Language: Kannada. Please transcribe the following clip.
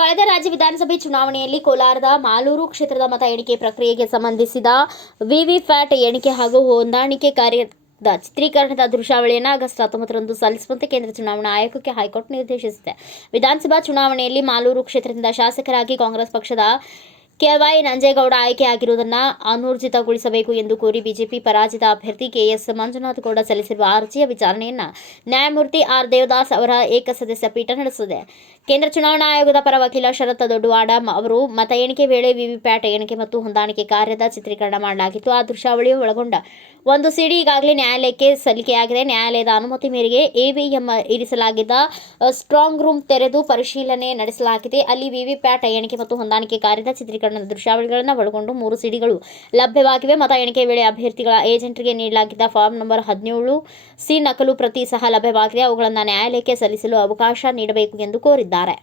ವಿಧಾನಸಭೆ ಚುನಾವಣೆಯಲ್ಲಿ ಕೋಲಾರದ ಮಾಲೂರು ಕ್ಷೇತ್ರದ ಮತ ಎಣಿಕೆ ಪ್ರಕ್ರಿಯೆಗೆ ಸಂಬಂಧಿಸಿದ ವಿವಿಪ್ಯಾಟ್ ಎಣಿಕೆ ಹಾಗೂ ಹೊಂದಾಣಿಕೆ ಕಾರ್ಯದ ಚಿತ್ರೀಕರಣದ ದೃಶ್ಯಾವಳಿಯನ್ನು ಆಗಸ್ಟ್ ಹತ್ತೊಂಬತ್ತರಂದು ಸಲ್ಲಿಸುವಂತೆ ಕೇಂದ್ರ ಚುನಾವಣಾ ಆಯೋಗಕ್ಕೆ ಹೈಕೋರ್ಟ್ ನಿರ್ದೇಶಿಸಿದೆ. ವಿಧಾನಸಭಾ ಚುನಾವಣೆಯಲ್ಲಿ ಮಾಲೂರು ಕ್ಷೇತ್ರದಿಂದ ಶಾಸಕರಾಗಿ ಕಾಂಗ್ರೆಸ್ ಪಕ್ಷದ ಕೆವೈ ನಂಜೇಗೌಡ ಆಯ್ಕೆಯಾಗಿರುವುದನ್ನು ಅನೂರ್ಜಿತಗೊಳಿಸಬೇಕು ಎಂದು ಕೋರಿ ಬಿಜೆಪಿ ಪರಾಜಿತ ಅಭ್ಯರ್ಥಿ ಕೆಎಸ್ ಮಂಜುನಾಥ್ ಗೌಡ ಸಲ್ಲಿಸಿರುವ ಅರ್ಜಿಯ ವಿಚಾರಣೆಯನ್ನು ನ್ಯಾಯಮೂರ್ತಿ ಆರ್ ದೇವದಾಸ್ ಅವರ ಏಕಸದಸ್ಯ ಪೀಠ ನಡೆಸಿದೆ ಕೇಂದ್ರ ಚುನಾವಣಾ ಆಯೋಗದ ಪರ ವಕೀಲ ಶರತ್ ದೊಡ್ಡವಾಡ ಅವರು ಮತ ಎಣಿಕೆ ವೇಳೆ ವಿವಿಪ್ಯಾಟ್ ಎಣಿಕೆ ಮತ್ತು ಹೊಂದಾಣಿಕೆ ಕಾರ್ಯದ ಚಿತ್ರೀಕರಣ ಮಾಡಲಾಗಿತ್ತು. ಆ ದೃಶ್ಯಾವಳಿಯು ಒಳಗೊಂಡ ಒಂದು ಸಿಡಿ ಈಗಾಗಲೇ ನ್ಯಾಯಾಲಯಕ್ಕೆ ಸಲ್ಲಿಕೆಯಾಗಿದೆ. ನ್ಯಾಯಾಲಯದ ಅನುಮತಿ ಮೇರೆಗೆ ಎವಿಎಂ ಇರಿಸಲಾಗಿದ್ದ ಸ್ಟ್ರಾಂಗ್ ರೂಮ್ ತೆರೆದು ಪರಿಶೀಲನೆ ನಡೆಸಲಾಗಿದೆ. ಅಲ್ಲಿ ವಿವಿಪ್ಯಾಟ್ ಎಣಿಕೆ ಮತ್ತು ಹೊಂದಾಣಿಕೆ ಕಾರ್ಯದ ಚಿತ್ರೀಕರಣದ ದೃಶ್ಯಾವಳಿಗಳನ್ನು ಒಳಗೊಂಡು ಮೂರು ಸಿಡಿಗಳು ಲಭ್ಯವಾಗಿವೆ. ಮತ ಎಣಿಕೆ ವೇಳೆ ಅಭ್ಯರ್ಥಿಗಳ ಏಜೆಂಟ್ಗೆ ನೀಡಲಾಗಿದ್ದ ಫಾರ್ಮ್ ನಂಬರ್ ಹದಿನೇಳು ಸಿ ನಕಲು ಪ್ರತಿ ಸಹ ಲಭ್ಯವಾಗಿದೆ. ಅವುಗಳನ್ನು ನ್ಯಾಯಾಲಯಕ್ಕೆ ಸಲ್ಲಿಸಲು ಅವಕಾಶ ನೀಡಬೇಕು ಎಂದು ಕೋರಿದ್ದಾರೆ.